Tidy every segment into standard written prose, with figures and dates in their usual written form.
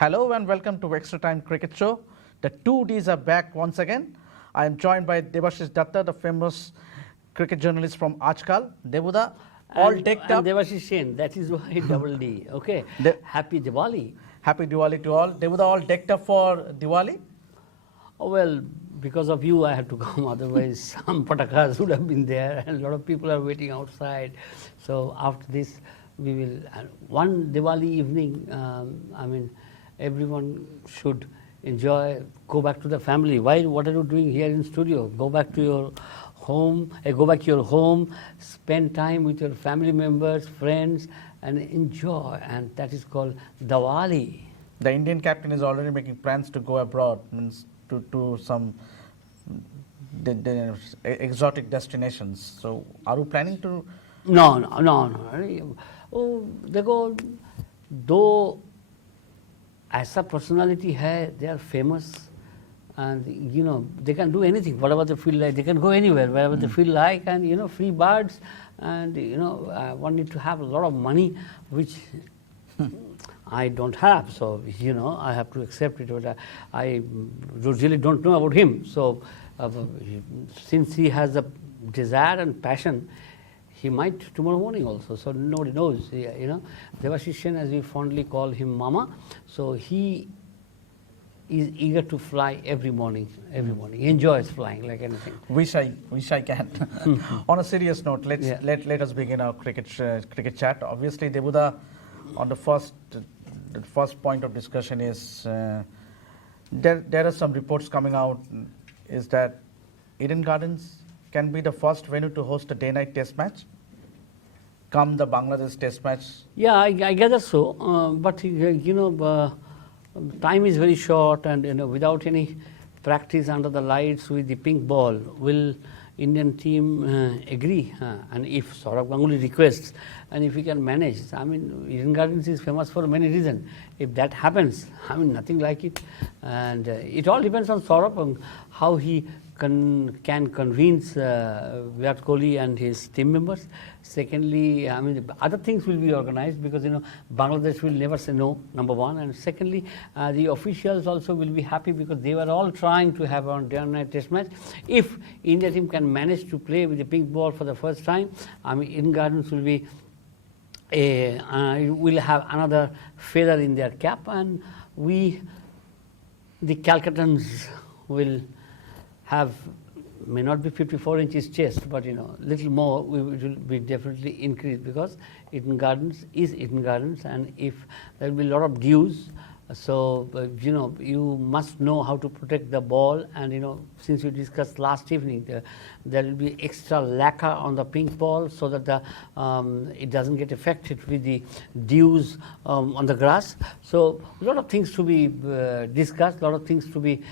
Hello and welcome to Extra Time Cricket Show. The two Ds are back once again. I am joined by Debashish Datta, the famous cricket journalist from Ajkal. Debuda, all decked up. And Devashish Sen, that is why double D. Okay. Happy Diwali. Happy Diwali to all. Debuda, all decked up for Diwali? Oh, well, because of you, I had to come. Otherwise, some patakas would have been there, and a lot of people are waiting outside. So after this, we will one Diwali evening. Everyone should enjoy. Go back to the family. Why? What are you doing here in studio? Go back to your home. Go back to your home. Spend time with your family members, friends, and enjoy. And that is called Diwali. The Indian captain is already making plans to go abroad, means to some exotic destinations. So, are you planning to? No. Oh, देखो, दो ऐसा personality है, they are famous, and they can do anything, whatever they feel like. They can go anywhere, wherever they feel like, and free birds, and one need to have a lot of money, which I don't have. So I have to accept it. But I really don't know about him. So since he has a desire and passion, he might tomorrow morning also. So nobody knows. Devashish Sen, as we fondly call him, Mama. So he is eager to fly every morning. He enjoys flying like anything. Wish I can. On a serious note, let us begin our cricket chat. Obviously, Debuda, on the first point of discussion is there are some reports coming out is that Eden Gardens can be the first venue to host a day-night test match come the Bangladesh test match. Yeah, I gather so. But time is very short, and without any practice under the lights with the pink ball, will Indian team agree? And if Saurabh Ganguly requests, and if he can manage, Eden Gardens is famous for many reasons. If that happens, nothing like it. And it all depends on Saurabh and how he can convince Virat Kohli and his team members. Secondly, other things will be organized because Bangladesh will never say no, number one. And secondly, the officials also will be happy because they were all trying to have a day-night test match. If India team can manage to play with the pink ball for the first time, Eden Gardens will be will have another feather in their cap, and we, the Calcuttans, will have, may not be 54 inches chest, but little more, it will be definitely increased because Eden Gardens is Eden Gardens, and if there will be a lot of dues, so you must know how to protect the ball, and since we discussed last evening, there will be extra lacquer on the pink ball so that it doesn't get affected with the dews on the grass. So a lot of things to be discussed, a lot of things to be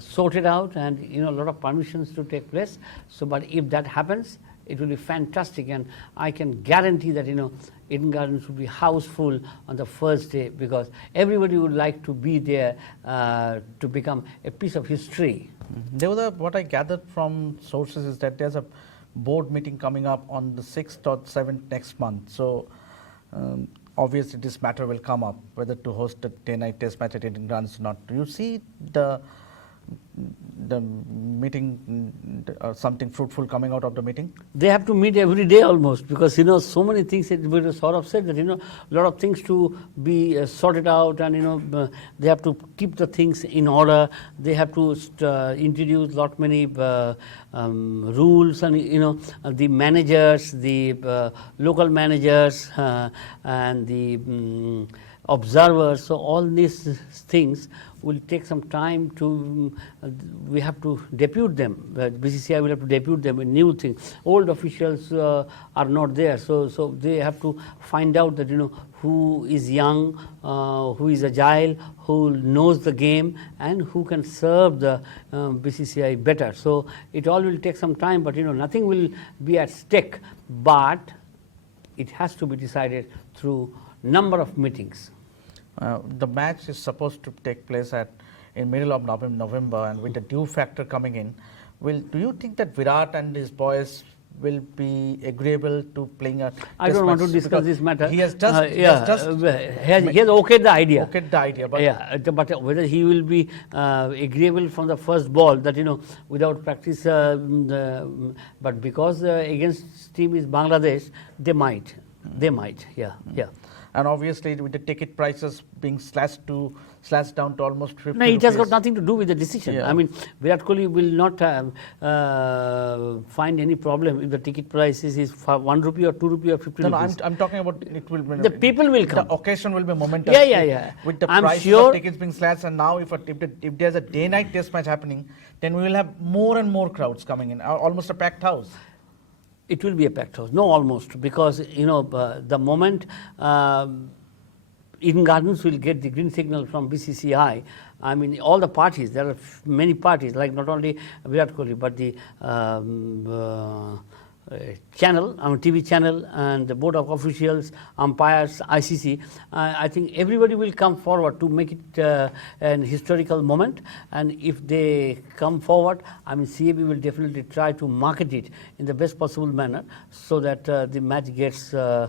sorted out, and a lot of permissions to take place. So, but if that happens, it will be fantastic, and I can guarantee that Eden Gardens will be houseful on the first day because everybody would like to be there to become a piece of history. What I gathered from sources is that there's a board meeting coming up on the 6th or 7th next month. So obviously this matter will come up, whether to host a day-night test match at Eden Gardens or not. Do you see the meeting something fruitful coming out of the meeting? They have to meet every day almost because so many things that Saurabh said that a lot of things to be sorted out, and they have to keep the things in order. They have to introduce lot many rules, and the managers, the local managers, and the observers. So all these things will take some time to, we have to depute them. BCCI will have to depute them in new things. Old officials are not there, so they have to find out that who is young, who is agile, who knows the game, and who can serve the BCCI better. So it all will take some time, but nothing will be at stake. But it has to be decided through number of meetings. The match is supposed to take place in middle of November, and with the dew factor coming in, do you think that Virat and his boys will be agreeable to playing a I test don't want to match? discuss Because this matter. He has just, he has okayed the idea. okayed the idea, but But whether he will be agreeable from the first ball, that without practice, but because against team is Bangladesh, they might. They might, yeah. and obviously with the ticket prices being slashed down to almost 50 No, it has got rupees. nothing to do with the decision. Yeah. I mean, Virat Kohli will not find any problem if the ticket price is for 1 rupee or 2 rupee or 50 No, rupees. I'm talking about it will be. The people will come. The occasion will be momentous. Yeah. With the I'm prices sure- of tickets being slashed, and now if there's a day-night test match happening, then we will have more and more crowds coming in, almost a packed house. It will be a packed house. No, almost, because the moment Eden Gardens will get the green signal from BCCI. I mean, all the parties. There are many parties, like not only Virat Kohli, but the channel, TV channel, and the board of officials, umpires, ICC. I think everybody will come forward to make it an historical moment. And if they come forward, I mean, CAB will definitely try to market it in the best possible manner so that the match gets to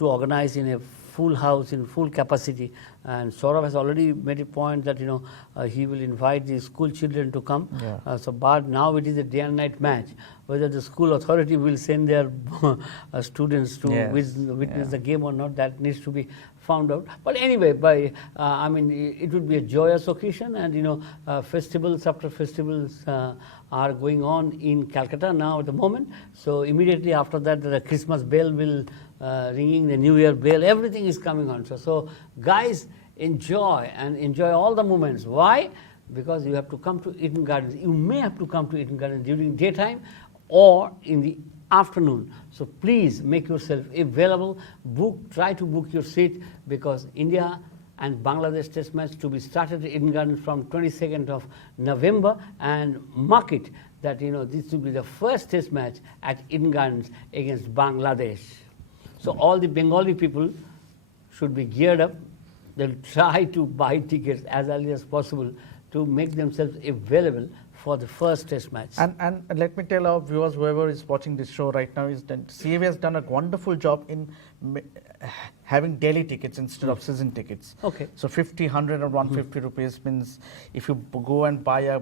organize in a full house, in full capacity. And Saurabh has already made a point that he will invite the school children to come. Yeah. But now it is a day and night match. Whether the school authority will send their students to Yes. witness the game or not, that needs to be found out. But anyway, it would be a joyous occasion, and festivals after festivals are going on in Calcutta now at the moment. So immediately after that, the Christmas bell will ringing, the New Year bell, everything is coming on. So guys, enjoy all the moments. Why? Because you have to come to Eden Gardens. You may have to come to Eden Gardens during daytime or in the afternoon. So please make yourself available. Try to book your seat, because India and Bangladesh test match to be started at Eden Gardens from 22nd of November, and mark it that this will be the first test match at Eden Gardens against Bangladesh. So all the Bengali people should be geared up. They'll try to buy tickets as early as possible to make themselves available for the first test match. And let me tell our viewers, whoever is watching this show right now, is that CAB has done a wonderful job in having daily tickets instead of season tickets. Okay. So 50, 100 or 150 rupees means if you go and buy a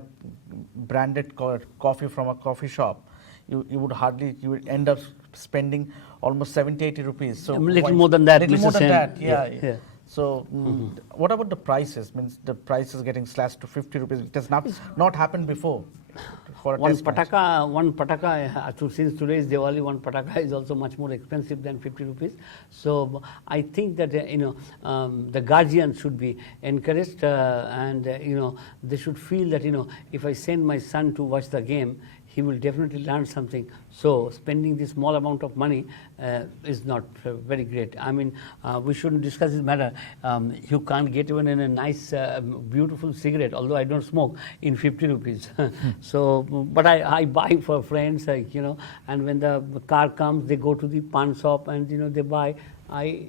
branded coffee from a coffee shop, you would end up spending almost 70, 80 rupees. So A little more than that, Little more Mr. than Sen. that, yeah. Yeah. So what about the prices? Means the price is getting slashed to 50 rupees. It has not happened before for a One test match. pataka, since today is Diwali, one pataka is also much more expensive than 50 rupees. So I think that the guardians should be encouraged, and they should feel that if I send my son to watch the game, he will definitely learn something. So spending this small amount of money is not very great. I mean, we shouldn't discuss this matter. You can't get even in a nice, beautiful cigarette, although I don't smoke, in 50 rupees. So, but I buy for friends, and when the car comes, they go to the pan shop and they buy. I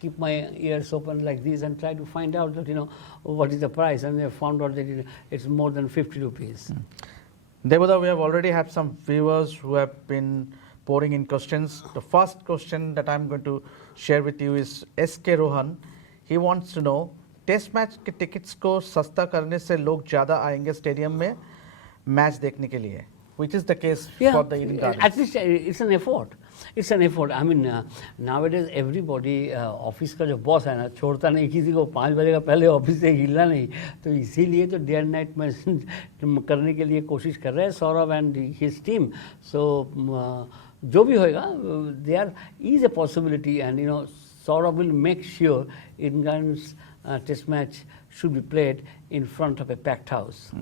keep my ears open like this and try to find out that what is the price, and they found out that it's more than 50 rupees. Debuda, we have already had some viewers who have been pouring in questions. The first question that I'm going to share with you is SK Rohan. He wants to know, test match के tickets को सस्ता करने से लोग ज़्यादा आएंगे stadium में match देखने के लिए, which is the case for the Eden Gardens. At least it's an effort. It's an effort. I mean, nowadays everybody, office का जो बॉस है ना, छोड़ता नहीं किसी को 5 बजे का पहले ऑफिस से हिलना नहीं, तो इसीलिए तो डे एंड नाइट मैच करने के लिए कोशिश कर रहे हैं सौरभ एंड हिज टीम. सो जो भी होएगा, there is a possibility, and Saurabh will make sure Eden Gardens test match should be played in front of a packed house.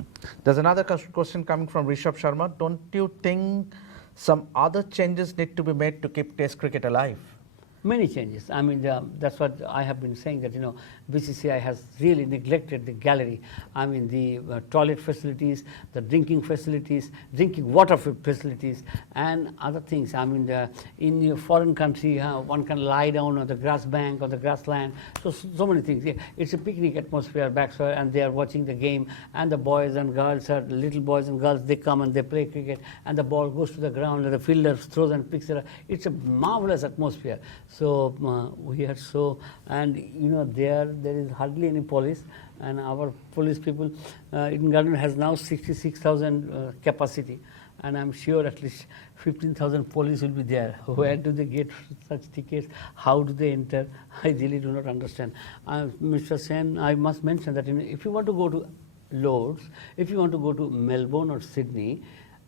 There's another question coming from Rishabh Sharma. Don't you think some other changes need to be made to keep Test cricket alive? Many changes. I mean, that's what I have been saying, that, BCCI has really neglected the gallery. I mean, the toilet facilities, the drinking facilities, drinking water facilities, and other things. I mean, in a foreign country, one can lie down on the grass bank or the grassland. So many things. Yeah, it's a picnic atmosphere back there, and they are watching the game, and the boys and girls, little boys and girls, they come and they play cricket, and the ball goes to the ground, and the fielder throws and picks it up. It's a marvelous atmosphere. So we are so, and there is hardly any police, and our police people, Eden Garden has now 66,000 capacity, and I'm sure at least 15,000 police will be there. Where do they get such tickets? How do they enter? I really do not understand. Mr. Sen, I must mention that if you want to go to Lords, if you want to go to Melbourne or Sydney,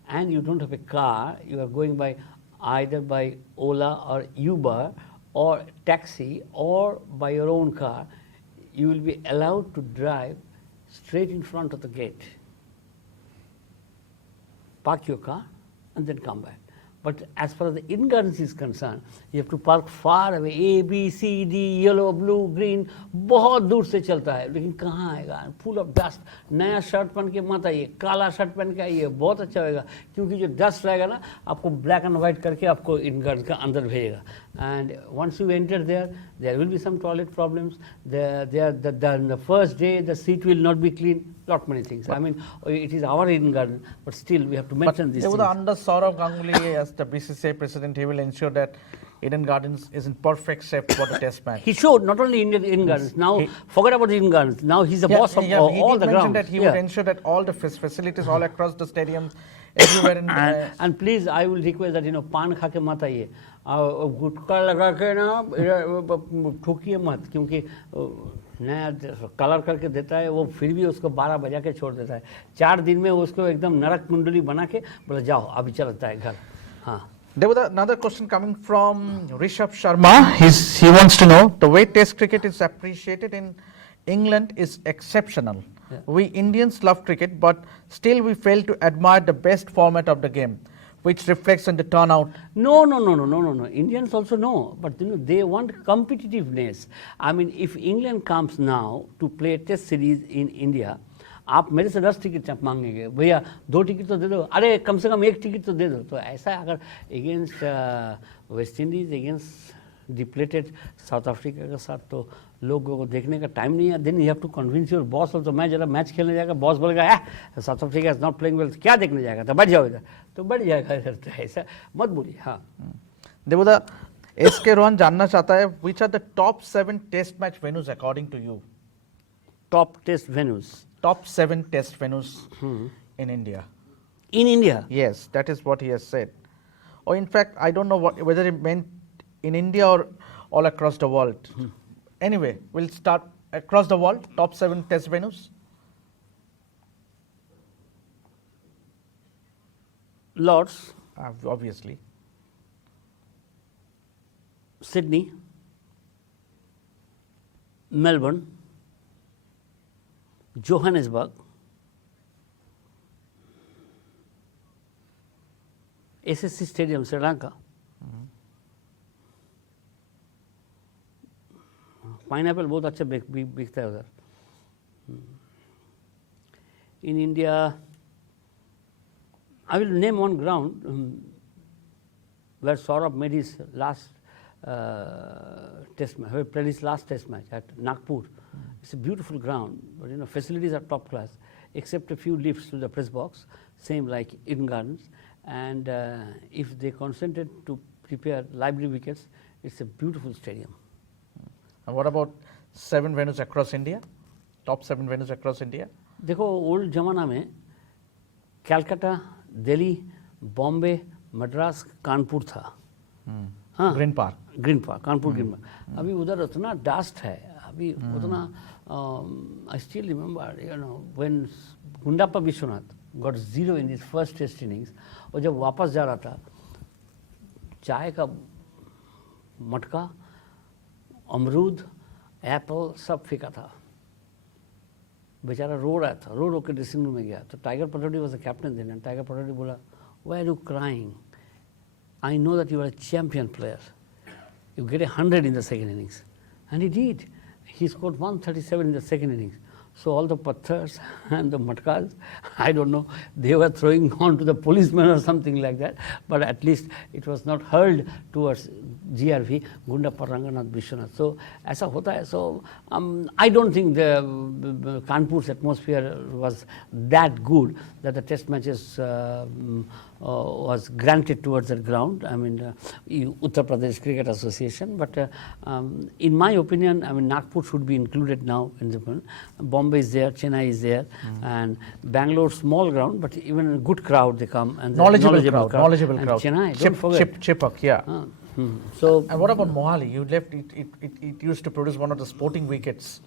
and you don't have a car, you are going by either by Ola or Uber or taxi or by your own car, you will be allowed to drive straight in front of the gate. Park your car and then come back. But as far as the Eden Gardens is concerned, you have to park far away. A, B, C, D, yellow, blue, green, बहुत दूर से चलता है, लेकिन कहाँ आएगा? Full of dust. नया shirt पहन के मत आइए, काला शर्ट पहन के आइए, बहुत अच्छा होगा, क्योंकि जो डस्ट रहेगा ना, आपको ब्लैक एंड व्हाइट करके आपको Eden Gardens का अंदर भेजेगा. And once you enter there will be some toilet problems. The first day, the seat will not be clean. Lot many things. I mean, it is our Eden Garden, but still we have to mention these things. Under Saurav Ganguly as the BCCI president, he will ensure that Eden Gardens is in perfect shape for the test match. He showed not only Eden Gardens. Now, forget about the Eden Gardens. Now he's the boss of all the grounds. That he would ensure that all the facilities all across the stadium, everywhere in and please, I will request that pan खा के मत आइए, गुटखा लगा के ना ठोकिए मत, क्योंकि नया कलर करके देता है वो, फिर भी उसको 12 बजा के छोड़ देता है. 4 दिन में उसको एकदम नरक कुंडली बना के बोला जाओ अभी चलता है घर. हाँ. There was another question coming from Rishabh Sharma. He wants to know, the way Test cricket is appreciated in England is exceptional. Yeah. We Indians love cricket, but still we fail to admire the best format of the game, which reflects on the turnout. No. Indians also know, but they want competitiveness. I mean, if England comes now to play a Test series in India, आप मेरे से 10 ticket आप मांगेंगे, भैया 2 ticket तो दे दो, अरे कम से कम 1 टिकट तो दे दो. तो ऐसा अगर against West Indies, against depleted south Africa के साथ, तो लोगों को देखने का टाइम नहीं है. Then you have to convince your boss. तो मैं जरा मैच खेलने जाएगा, बॉस बोलेगा South Africa is not playing well, क्या देखने जाएगा, तो बैठ जाओ इधर, तो बैठ जाएगा इधर. तो ऐसा मत बोलिए. हाँ. देवदा, एसके रोहन जानना चाहता है, which are the top 7 test match venues according to you? Top test venues. Top 7 test venues in India. In India? Yes, that is what he has said. Or in fact, I don't know whether he meant in India or all across the world. Anyway, we'll start across the world. Top 7 test venues. Lords. Obviously. Sydney. Melbourne. Johannesburg. SSC Stadium, Sri Lanka. Pineapple बहुत अच्छा बिकता है उधर. In India, I will name one ground where Saurabh made his last test match, where he played his last test match at Nagpur. It's a beautiful ground, but facilities are top class, except a few lifts to the press box, same like Eden Gardens. And if they concentrate to prepare lively wickets, it's a beautiful stadium. And what about 7 venues across India? Top 7 venues across India? देखो, old जमाना में कलकत्ता, दिल्ली, बॉम्बे, मद्रास, कानपुर था. हाँ, green park, Kanpur green park. अभी उधर उतना dust है, अभी उतना. I still remember, when Gundappa Vishwanath got 0 in his first test innings, और जब वापस जा रहा था, चाय का मटका, अमरूद, एप्पल सब फेंका था. बेचारा रो रहा था, रो के ड्रेसिंग रूम में गया. तो Tiger Pataudi was the captain then, and Tiger Pataudi बोला, why are you crying, I know that you are a champion player, you get 100 in the second innings. And he did. He scored 137 in the second innings. So all the pathars and the matkas, I don't know, they were throwing on to the policemen or something like that, but at least it was not hurled towards GRV, Gundappa Ranganath Vishwanath. So ऐसा होता है. So I don't think the Kanpur's atmosphere was that good that the test matches was granted towards that ground. I mean, Uttar Pradesh Cricket Association. But in my opinion, I mean, Nagpur should be included now in the plan. Bombay is there, Chennai is there, and Bangalore small ground, but even a good crowd they come and Knowledgeable crowd. And Chennai, don't forget. Chepak, yeah. So And what about Mohali? You left it used to produce one of the sporting wickets.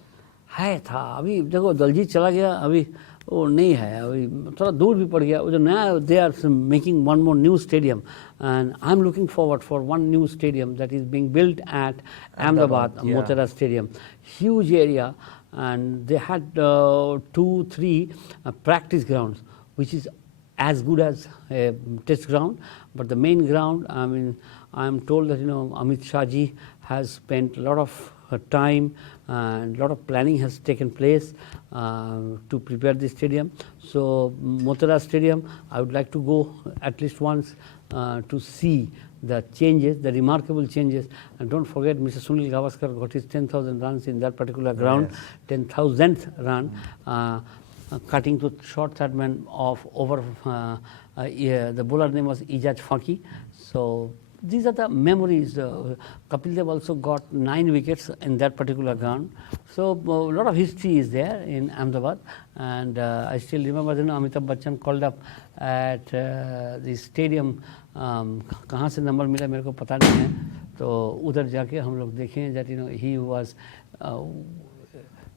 है था. अभी देखो दलजीत चला गया, अभी वो नहीं है, अभी थोड़ा दूर भी पड़ गया. वो जो नया, they are making one more new stadium, and I'm looking forward for one new stadium that is being built at Ahmedabad, yeah. Motera Stadium. Huge area, and they had 2-3 practice grounds, which is as good as a test ground. But the main ground, I mean, I'm told that Amit Shah ji has spent a lot of time and a lot of planning has taken place to prepare this stadium. So Motera Stadium, I would like to go at least once to see the changes, the remarkable changes. And don't forget, Mr. Sunil Gavaskar got his 10,000 runs in that particular ground, 10,000th run, cutting to short third man of over, the bowler name was Ijaz Faki. So these are the memories. Kapil Dev also got 9 wickets in that particular ground. So a lot of history is there in Ahmedabad. And I still remember, Amitabh Bachchan called up at the stadium. कहाँ से number मिला मेरे को पता नहीं है. तो उधर जाके हम लोग देखें that he was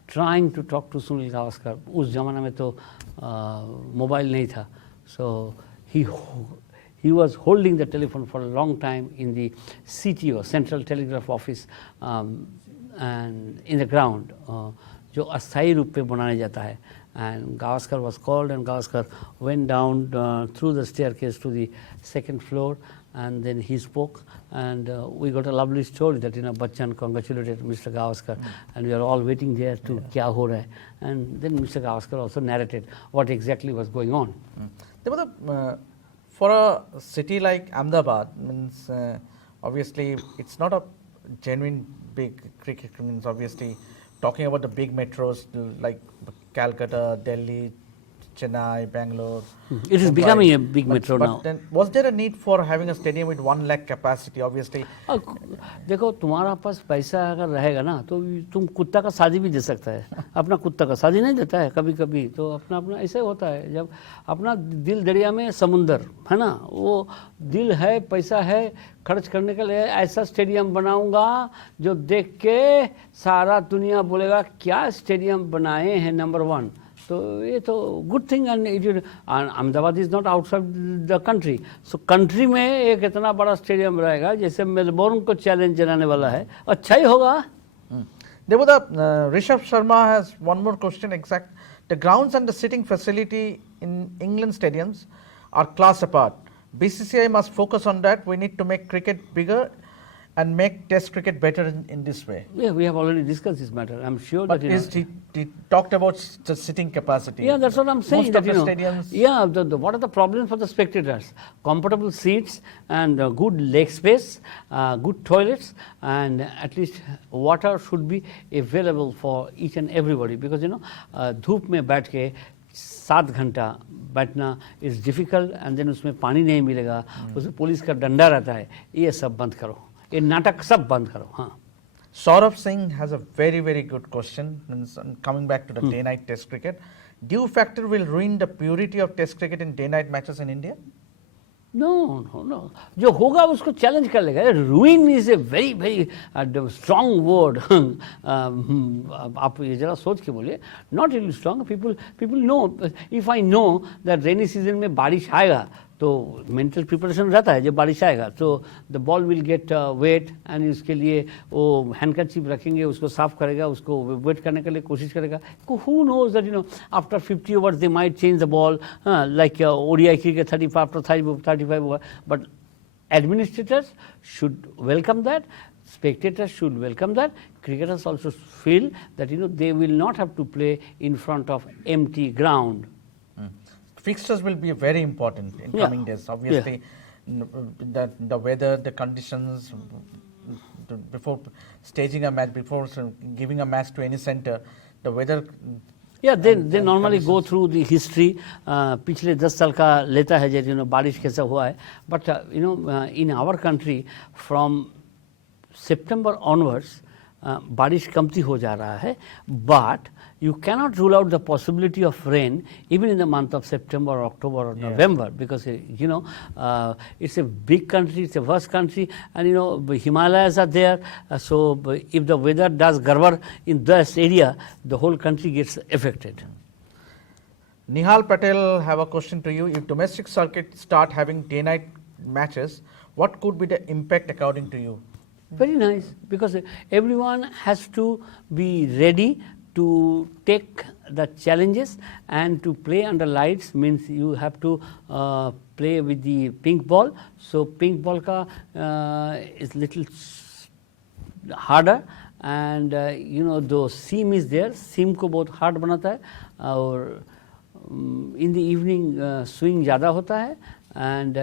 trying to talk to Sunil Gavaskar. उस ज़माना में तो मोबाइल नहीं था. So he was holding the telephone for a long time in the CTO, Central Telegraph Office, and in the ground, जो अस्थायी रूप पे बनाया जाता है. And Gavaskar was called, and Gavaskar went down through the staircase to the second floor, and then he spoke, and we got a lovely story that Bachchan congratulated Mr. Gavaskar, and we are all waiting there to kya ho raha hai. And then Mr. Gavaskar also narrated what exactly was going on. For a city like Ahmedabad, means obviously it's not a genuine big cricket. Means obviously talking about the big metros like Calcutta, Delhi, Chennai, Bangalore. It is Mumbai. becoming a big metro but now. Then was there a need for having a stadium with 1 lakh capacity? Obviously. देखो तुम्हारा पास पैसा अगर रहेगा ना तो तुम कुत्ता का शादी भी दे सकता है. अपना कुत्ता का शादी नहीं देता है कभी कभी. तो अपना अपना ऐसे होता है. जब अपना दिल दरिया में समुंदर है ना, वो दिल है, पैसा है, खर्च करने के लिए ऐसा स्टेडियम बनाऊंगा जो देख के सारा दुनिया बोलेगा क्या स्टेडियम बनाए हैं नंबर 1. तो ये तो good thing. And Ahmedabad is not outside the country. So country में एक इतना बड़ा स्टेडियम रहेगा जैसे मेलबोर्न को चैलेंज जनाने वाला है. अच्छा ही होगा. Devuda, Rishabh Sharma has one more question. Exact. The grounds and the sitting facility in England stadiums are class apart. BCCI must focus on that. We need to make cricket bigger and make test cricket better in this way. Yeah, we have already discussed this matter. I'm sure But that he talked about the sitting capacity. yeah, that's what I'm saying. Most that, of the stadiums. Yeah, what are the problems for the spectators? Comfortable seats and good leg space, good toilets, and at least water should be available for each and everybody. Because धूप में बैठ के 7 घंटा बैठना is difficult. And then उसमें पानी नहीं मिलेगा, उसमें पुलिस का डंडा रहता है. ये सब बंद करो, ये नाटक सब बंद करो. हाँ. Saurabh Singh has a very, very good question. Coming back to the day-night test cricket, dew factor will ruin the purity of test cricket in day-night matches in India? No. जो होगा उसको चैलेंज कर लेगा. रूइन is a very very strong word. आप ये जरा सोच के बोलिए. Not really strong. People know. If I know that rainy season में बारिश आएगा तो मेंटल प्रिपरेशन रहता है. जब बारिश आएगा तो the ball will get wet, and उसके लिए वो हैंडकरचीफ रखेंगे, उसको साफ करेगा, उसको वेट करने के लिए कोशिश करेगा. Who knows that after 50 overs they might change the ball, like ODI cricket 35 over. But administrators should welcome that, spectators should welcome that, cricketers also feel that they will not have to play in front of empty ground. Fixtures will be very important in Yeah. coming days. Obviously, the weather, the conditions, before staging a match, before giving a match to any center, the weather. Yeah, they and normally go conditions. through the history. पिछले 10 साल का लेता है जैसे बारिश कैसा हुआ है. But in our country, from September onwards, बारिश कमती हो जा रहा है. But you cannot rule out the possibility of rain even in the month of September, or October, or November, because it's a big country, it's a vast country, and the Himalayas are there. So if the weather does garbar in this area, the whole country gets affected. Nihal Patel have a question to you. If domestic circuit start having day-night matches, what could be the impact according to you? Very nice, because everyone has to be ready to take the challenges, and to play under lights means you have to play with the pink ball. So pink ball ka is little harder, and the seam is there, seam ko bahut hard banata hai, aur in the evening swing ज़्यादा होता है, and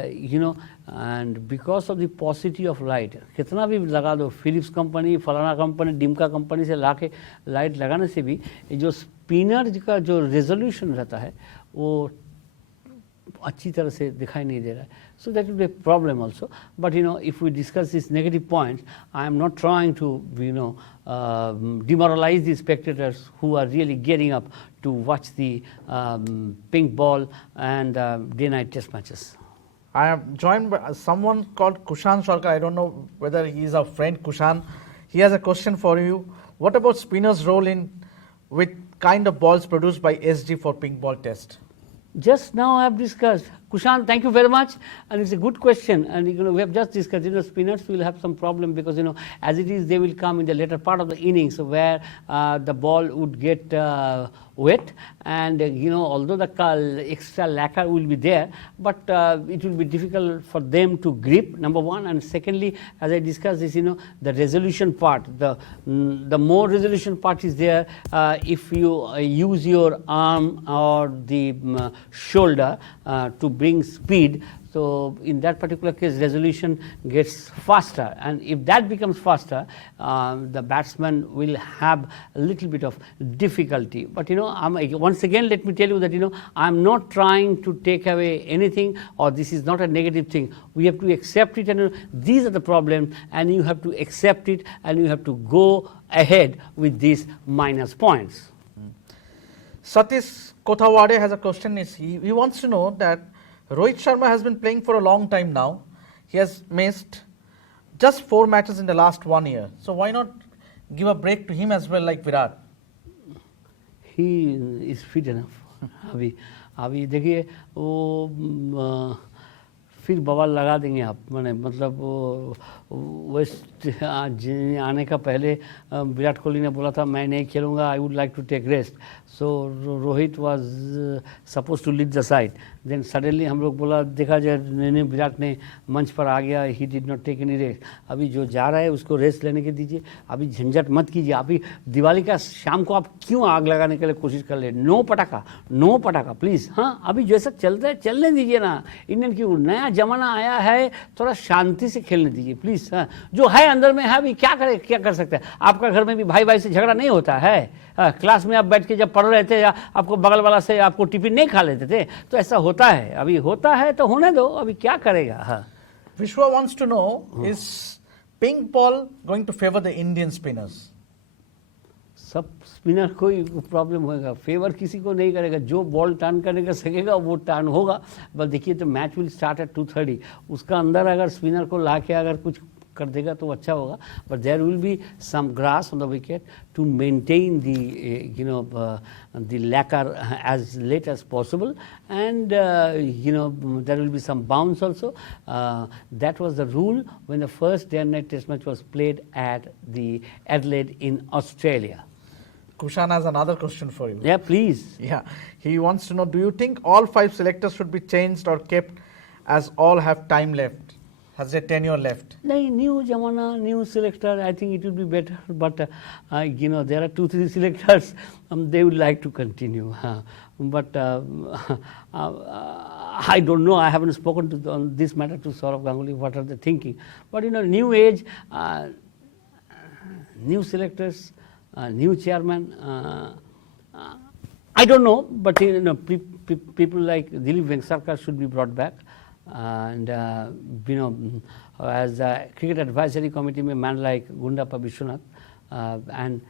and because of the paucity of light, कितना भी लगा दो, Philips company, फलाना company, डिम्का company से लाके लाइट लगाने से भी जो स्पिनर का जो रेजोल्यूशन रहता है वो अच्छी तरह से दिखाई नहीं दे रहा है. So that will be a problem also. But if we discuss these negative points, I am not trying to demoralize the spectators who are really getting up to watch the pink ball and day-night test matches. I am joined by someone called Kushan Sarkar. I don't know whether he is our friend Kushan. He has a question for you. What about spinners' role in with kind of balls produced by SG for pink ball test? Just now I have discussed. Kushan, thank you very much, and it's a good question. And we have just discussed. Spinners will have some problem because as it is, they will come in the later part of the innings where the ball would get wet, and although the extra lacquer will be there, but it will be difficult for them to grip. Number one, and secondly, as I discussed, is the resolution part. The more resolution part is there if you use your arm or the shoulder to bring speed. So in that particular case, resolution gets faster, and if that becomes faster, the batsman will have a little bit of difficulty. But once again, let me tell you that I'm not trying to take away anything, or this is not a negative thing. We have to accept it, and these are the problems, and you have to accept it, and you have to go ahead with these minus points. Satish Kothawade has a question. He wants to know that Rohit Sharma has been playing for a long time now. He has missed just 4 matches in the last 1 year. So why not give a break to him as well, like Virat? He is fit enough. अभी देखिए वो फिर बवाल लगा देंगे आप, मतलब वो वेस्ट आने का पहले विराट कोहली ने बोला था मैं नहीं खेलूँगा, I would like to take rest. So Rohit was suppose to lead the side. Then suddenly हम लोग बोला, देखा जाए नहीं, विराट ने मंच पर आ गया, he did not take any rest. अभी जो जा रहा है उसको रेस्ट लेने के दीजिए, अभी झंझट मत कीजिए. अभी दिवाली का शाम को आप क्यों आग लगाने के लिए कोशिश कर ले. नो पटाखा प्लीज़. हाँ, अभी जैसा चलता है चलने दीजिए ना. इंडियन क्यों नया जमाना आया है, थोड़ा शांति से खेलने दीजिए प्लीज़. हाँ, जो है अंदर में है, अभी क्या कर सकते हैं. आपका घर में भी भाई से झगड़ा नहीं होता है. क्लास में आप बैठ के जब पढ़ रहे थे, आपको बगल वाला से आपको टिफिन नहीं खा लेते थे, तो ऐसा होता है. अभी होता है तो होने दो, अभी क्या करेगा. हाँ. Vishwa wants to know, is pink ball going to favor the Indian spinners? सब स्पिनर को ही प्रॉब्लम होगा, फेवर किसी को नहीं करेगा. जो बॉल टर्न करने का सकेगा वो टर्न होगा. बस देखिए, तो मैच विल स्टार्ट एट 2:30. उसका अंदर अगर स्पिनर को ला के अगर कुछ कर देगा तो अच्छा होगा. But there will be some grass on the wicket to maintain the lacquer as late as possible, and there will be some bounce also. That was the rule when the first day and night test match was played at the Adelaide in Australia. Kushan has another question for you. Yeah, please. Yeah, he wants to know, do you think all 5 selectors should be changed or kept as all have time left? has a tenure left. The new Jamana, new selector, I think it will be better. But there are 2-3 selectors, they would like to continue. But I don't know. I haven't spoken on this matter to Saurav Ganguly. What are they thinking? But new age, new selectors, new chairman. I don't know. But people like Dilip Vengsarkar should be brought back. And as a cricket advisory committee, a man like Gundappa Vishwanath and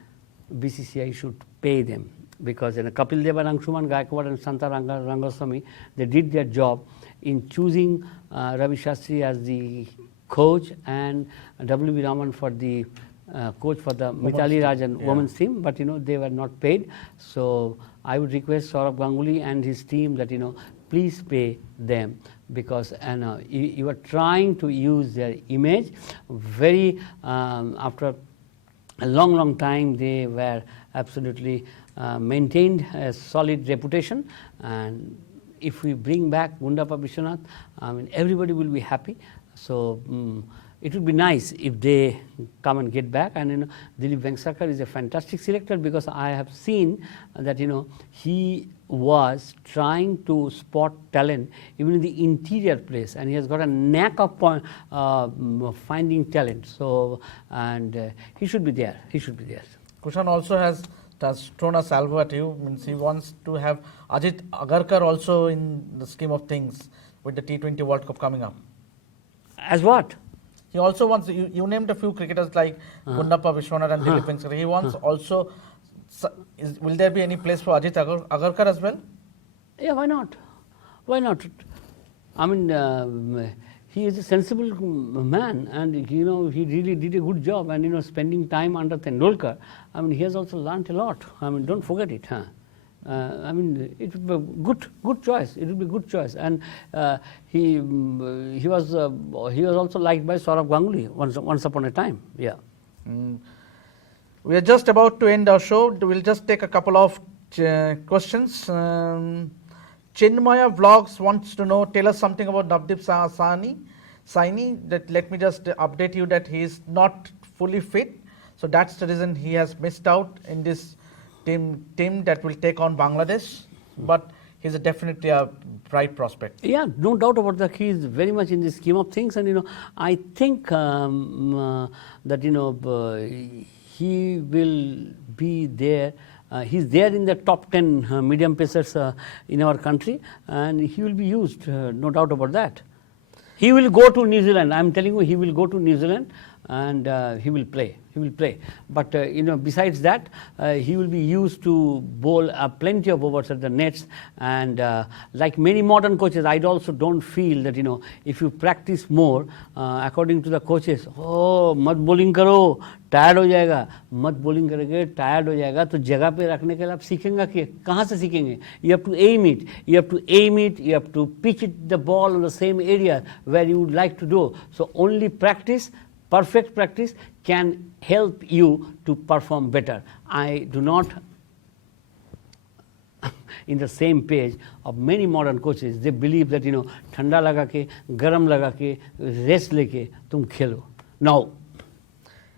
BCCI should pay them, because Kapil Dev and Anshuman Gaikwad and Santa Rangaswamy, they did their job in choosing Ravi Shastri as the coach and W.B. Raman for the coach for the Mithali Raj and women's team, but they were not paid. So I would request Saurav Ganguly and his team that please pay them, because you are trying to use their image very after a long time they were absolutely maintained a solid reputation, and if we bring back Gundappa Vishwanath, everybody will be happy. So it would be nice if they come and get back. And Dilip Vengsarkar is a fantastic selector, because I have seen that he was trying to spot talent even in the interior place, and he has got a knack of finding talent. So he should be there. He should be there. Kushan also has thrown a salvo at you. Means he wants to have Ajit Agarkar also in the scheme of things with the T20 World Cup coming up. As what? He also wants, you named a few cricketers like Gundappa Vishwanath and Dilip Vengsarkar. He wants also, will there be any place for Ajit Agarkar as well? Yeah, why not? Why not? He is a sensible man, and he really did a good job. And spending time under Tendulkar, he has also learnt a lot. Don't forget it. It would be a good choice. It would be a good choice. And he was also liked by Saurav Ganguly once upon a time. Yeah. We are just about to end our show. We'll just take a couple of questions. Chinmaya Vlogs wants to know, tell us something about Navdeep Saini. That let me just update you that he is not fully fit. So that's the reason he has missed out in this team that will take on Bangladesh, but he's definitely a bright prospect. Yeah, no doubt about that. He is very much in the scheme of things, and I think that he will be there. He's there in the top 10 medium pacers in our country, and he will be used. No doubt about that. He will go to New Zealand. I'm telling you, he will go to New Zealand, and he will play. He will play. But besides that, he will be used to bowl plenty of overs at the nets. And like many modern coaches, I also don't feel that if you practice more, according to the coaches, मत bowling करो, tired हो जाएगा, मत bowling करेंगे, tired हो जाएगा, तो जगह पे रखने के लिए आप सीखेंगे कि कहाँ से सीखेंगे? You have to aim it. You have to aim it. You have to pitch it, the ball in the same area where you would like to do. So only practice. Perfect practice can help you to perform better. I do not in the same page of many modern coaches. They believe that ठंडा लगा के, गरम लगा के, rest लेके तुम खेलो. Now,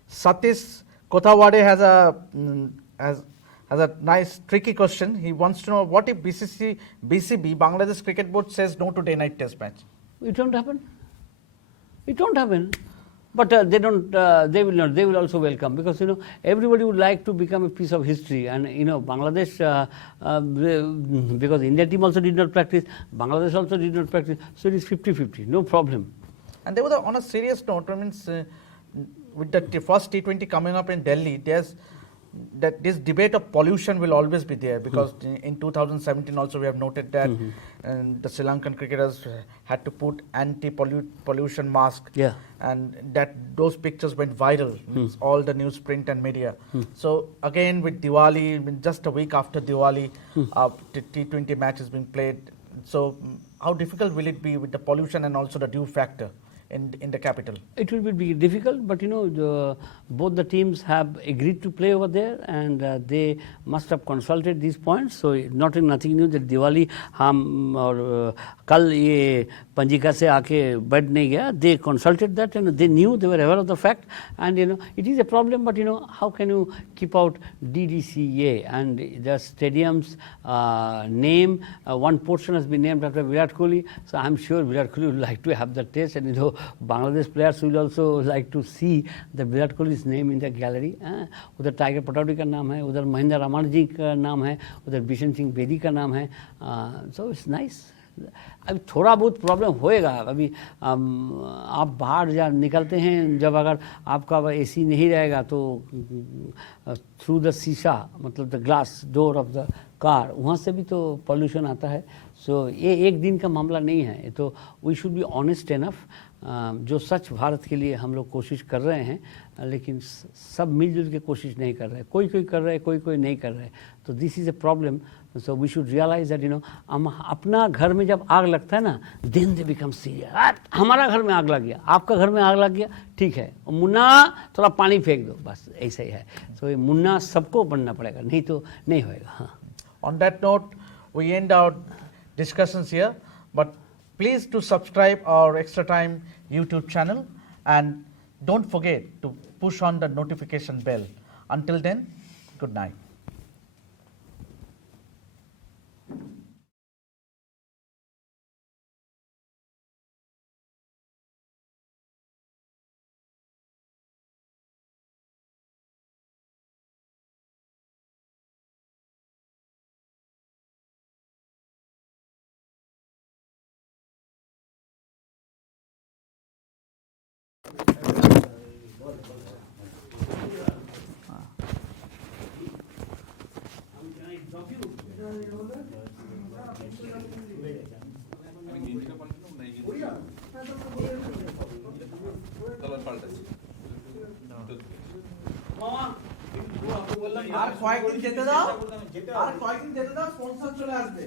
Satish Kothawade has a nice tricky question. He wants to know, what if BCB, Bangladesh Cricket Board, says no to day-night test match? It won't happen. It won't happen. But they don't. They will not. They will also welcome, because everybody would like to become a piece of history. And Bangladesh, because India team also did not practice, Bangladesh also did not practice. So it is 50-50. No problem. And there was on a serious note, with the first T20 coming up in Delhi, there's that this debate of pollution will always be there, because in 2017 also we have noted that the Sri Lankan cricketers had to put anti-pollution mask, and that those pictures went viral, all the newsprint and media. So again with Diwali, just a week after Diwali, the T20 match is being played. So how difficult will it be with the pollution and also the dew factor in the capital? It will be difficult, but both the teams have agreed to play over there, and they must have consulted these points. So nothing new that Diwali or कल ये पंजिका से आके बैठ नहीं गया. They consulted that and they knew, they were aware of the fact, and it is a problem, but how can you keep out DDCA and the stadium's name, one portion has been named after Virat Kohli, so I'm sure Virat Kohli would like to have that taste, and Bangladesh players will also like to see the Virat Kohli's name in the gallery. उधर tiger Pataudi का नाम है, उधर महेंद्र रामाण जी का नाम है, उधर बिशन सिंह बेदी का नाम है, so it's nice. अभी थोड़ा बहुत प्रॉब्लम होएगा. अभी आप बाहर जा निकलते हैं, जब अगर आपका एसी नहीं रहेगा तो थ्रू द शीशा, मतलब the glass door of the car, वहाँ से भी तो पॉल्यूशन आता है. सो ये एक दिन का मामला नहीं है. तो we should be honest enough. जो सच भारत के लिए हम लोग कोशिश कर रहे हैं, लेकिन सब मिलजुल के कोशिश नहीं कर रहे. कोई कोई कर रहे, कोई कोई नहीं कर रहे. तो this is a problem. So we should realize that हम अपना घर में जब आग लगता है ना, then they become serious. हमारा घर में आग लग गया, आपका घर में आग लग गया, ठीक है, मुन्ना थोड़ा पानी फेंक दो, बस ऐसा ही है. So ये मुन्ना सबको बनना पड़ेगा, नहीं तो नहीं होएगा. On that note, we end our discussions here, but please to subscribe our Extra Time YouTube channel and don't forget to push on the notification bell. Until then, good night. আর কয়েকদিন যেতে দাও, আর কয়েকদিন যেতে দাও, স্পন্সর চলে আসবে,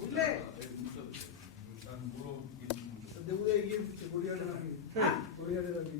বুঝলে? দেবুদা এগিয়ে দিচ্ছে, গড়িয়ারে নাকি, গড়িয়ারে নাকি